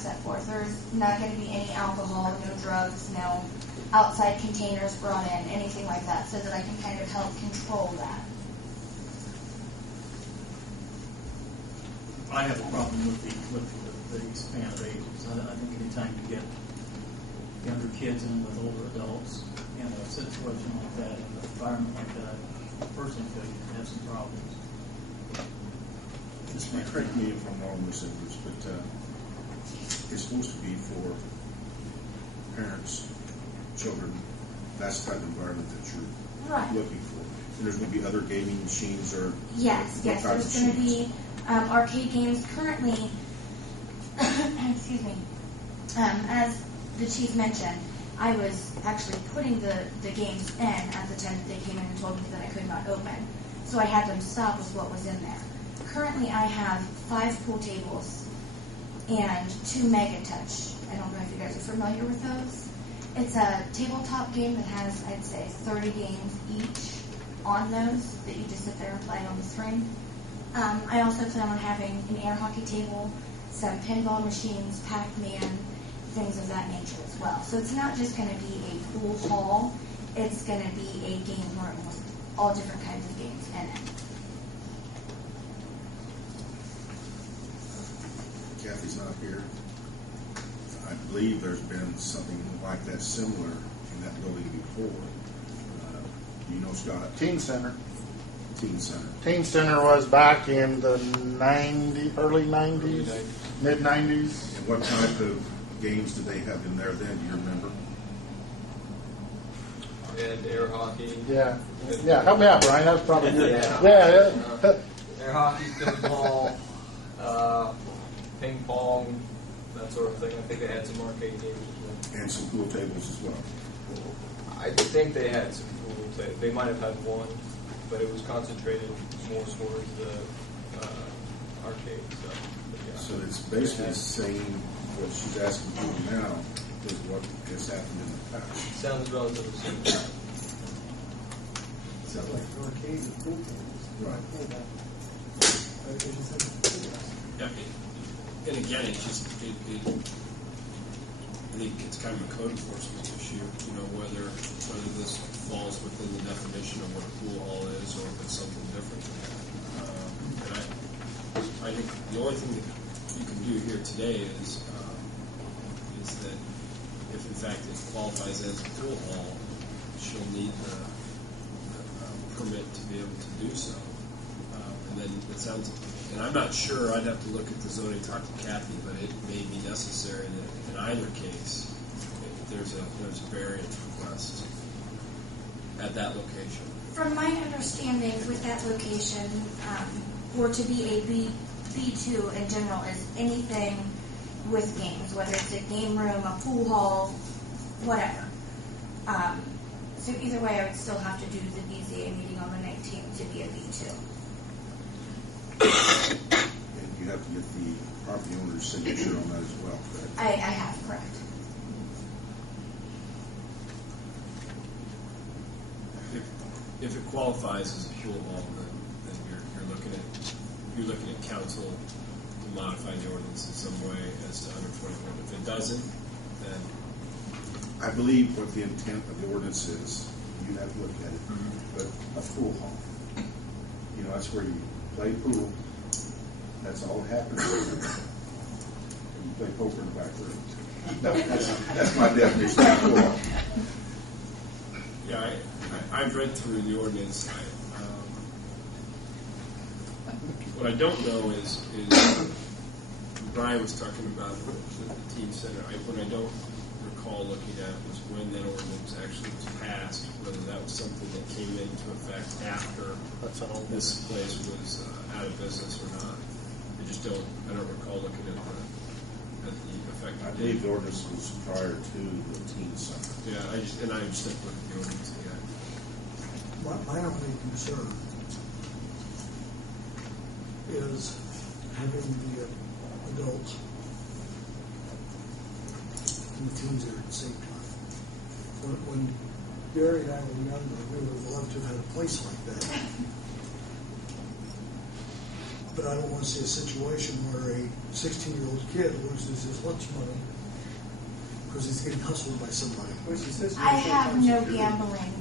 set forth. There's not going to be any alcohol, no drugs, no outside containers brought in, anything like that, so that I can kind of help control that. I have a problem with the span of ages. I think anytime you get younger kids in with older adults in a situation like that, in an environment like that, I personally feel you can have some problems. This may correct me if I'm wrong, Ms. Edwards, but it's supposed to be for parents, children, that's the type of environment that you're looking for. And there's going to be other gaming machines or yes, there's going to be arcade games currently. Excuse me. As the chief mentioned, I was actually putting the games in at the time that they came in and told me that I could not open. So I had them stop with what was in there. Currently, I have 5 pool tables and 2 Mega Touch. I don't know if you guys are familiar with those. It's a tabletop game that has, I'd say, 30 games each on those that you just sit there and play on the screen. I also plan on having an air hockey table, some pinball machines, Pac-Man, things of that nature as well. So it's not just going to be a pool hall, it's going to be a game room with all different kinds of games in it. Kathy's not here. I believe there's been something like that similar in that building before. You know, Scott? Teen Center. Teen Center. Teen Center was back in the early 90s, mid 90s. And what type of games did they have in there then? Do you remember? And air hockey. Yeah. Help me out, Brian. That was probably good. Yeah. Air hockey, pinball, ping pong, that sort of thing. I think they had some arcade games as well. And some pool tables as well. I think they had some pool tables. They might have had one, but it was concentrated more towards the arcade stuff. Yeah. So it's basically saying what she's asking for now is what has happened in the past. Sounds relatively similar. Sounds like arcades and pool tables. Right. And again, I think it's kind of a code enforcement issue, you know, whether this falls within the definition of what a pool hall is or if it's something different than that. And I think the only thing that you can do here today is that if in fact it qualifies as a pool hall, she'll need the permit to be able to do so. And then it sounds, and I'm not sure, I'd have to look at the zoning, talk to Kathy, but it may be necessary that in either case, there's a variance request at that location. From my understanding with that location, or to be a B2 in general is anything with games, whether it's a game room, a pool hall, whatever. So either way, I would still have to do the BZA meeting on the 19th to be a B2. And you have to get the property owner's signature on that as well, correct? I have, correct. If it qualifies as a pool hall, then you're looking at council to modify the ordinance in some way as to under 21. If it doesn't, then I believe what the intent of the ordinance is, you have to look at it, but a pool hall. You know, that's where you play pool. That's all that happens. And you play poker in the back room. No, that's my definition of pool hall. yeah, I've read through the ordinance. What I don't know is Brian was talking about the teen center. What I don't recall looking at was when that ordinance actually was passed, whether that was something that came into effect after this place was out of business or not. I don't recall looking at the effective I believe the ordinance was prior to the teen center. Yeah, I just didn't look at the ordinance again. My only concern is having the adults and the teens there at the same time. When Gary and I were younger, we would have loved to have had a place like that. But I don't want to see a situation where a 16-year-old kid loses his lunch money because he's getting hustled by somebody. I have no gambling.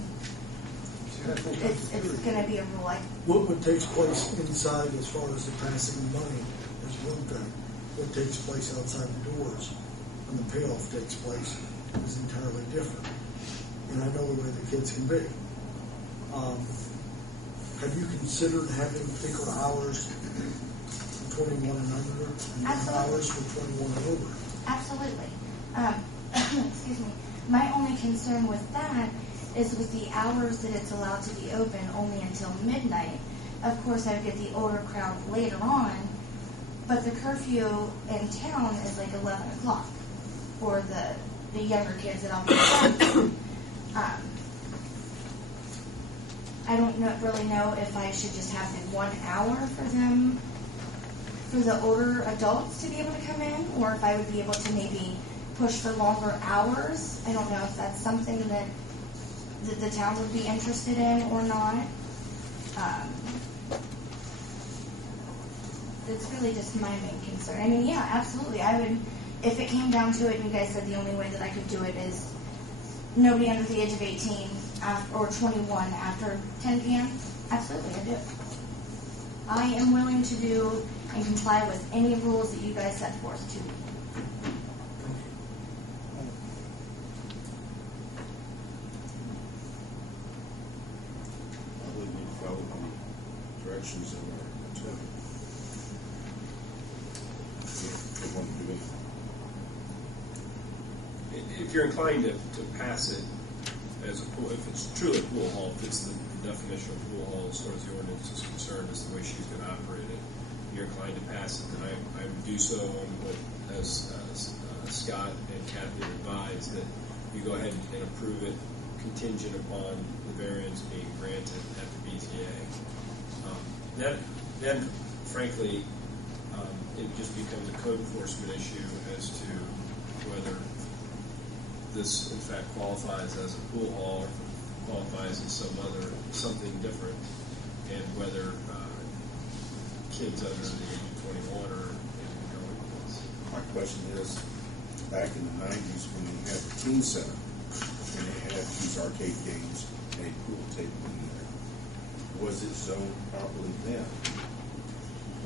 It's going to be a rule. What takes place inside as far as the passing of money is one thing. What takes place outside the doors when the payoff takes place is entirely different. And I know the way the kids can be. Have you considered having particular hours for 21 and under and hours for 21 and over? Absolutely. Excuse me. My only concern with that is with the hours that it's allowed to be open only until midnight. Of course, I would get the older crowd later on, but the curfew in town is like 11 o'clock for the younger kids that I'll be with. I don't really know if I should just have the 1 hour for them, for the older adults to be able to come in, or if I would be able to maybe push for longer hours. I don't know if that's something that the town would be interested in or not. It's really just my main concern. I mean, yeah, absolutely. I would, if it came down to it, and you guys said the only way that I could do it is nobody under the age of 18 or 21 after 10 p.m., absolutely, I do. I am willing to do and comply with any rules that you guys set forth to me. I believe we follow the directions of our attorney. If they want to do anything. If you're inclined to pass it as a pool, if it's truly a pool hall, fits the definition of pool hall as far as the ordinance is concerned, is the way she's going to operate it. You're inclined to pass it, then I would do so on what, as Scott and Kathy advised, that you go ahead and approve it contingent upon the variance being granted at the BTA. Then, frankly, it just becomes a code enforcement issue as to whether this, in fact, qualifies as a pool hall or qualifies as something different, and whether kids under the age of 21 are going with this. My question is, back in the 90s when they had the teen center and they had these arcade games and a pool table in there, was it zoned properly then?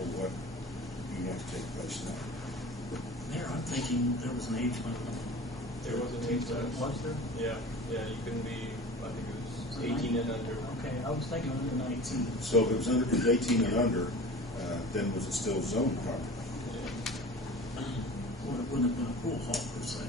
Or what you have to take place now? There, I'm thinking there was an age limit. There was an age limit. Was there? Yeah, you couldn't be, I think it was 18 and under. Okay, I was thinking under 19. So if it was under 18 and under, then was it still zoned properly? Well, it wouldn't have been a pool hall per se.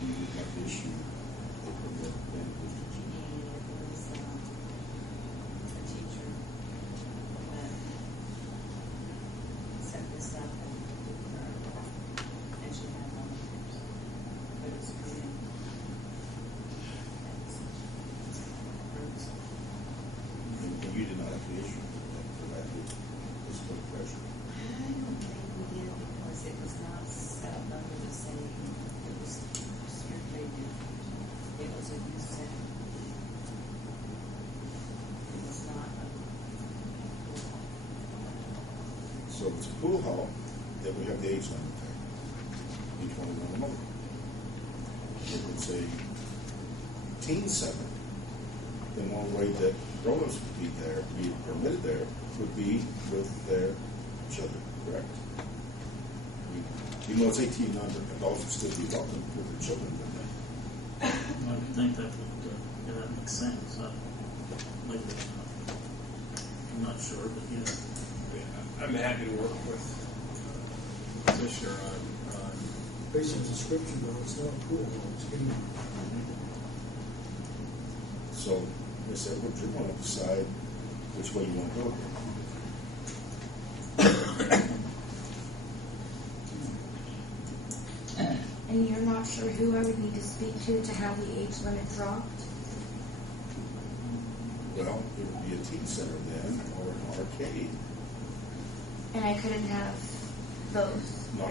You would have to issue a permit then with the and you did not have to issue for that this put pressure. I don't think we did because it was not set up under the same, it was strictly different. It was a youth center. It was not a pool hall. So if it's a pool hall, then we have the age limit there. Be 21 and over. If it's a teen center, then one way that grown-ups would be there, be permitted there, would be with their children, correct? Even though it's 18 and under, adults would still be welcome with their children, wouldn't they? I would think that would, that makes sense. Maybe, I'm not sure, but yeah. I'm happy to work with petitioner on Based on the description, though, it's not a pool hall, it's game. So, Ms. Edwards, you want to decide which way you want to go here. And you're not sure who I would need to speak to have the age limit dropped? Well, it would be a teen center then, or an arcade. And I couldn't have both. Not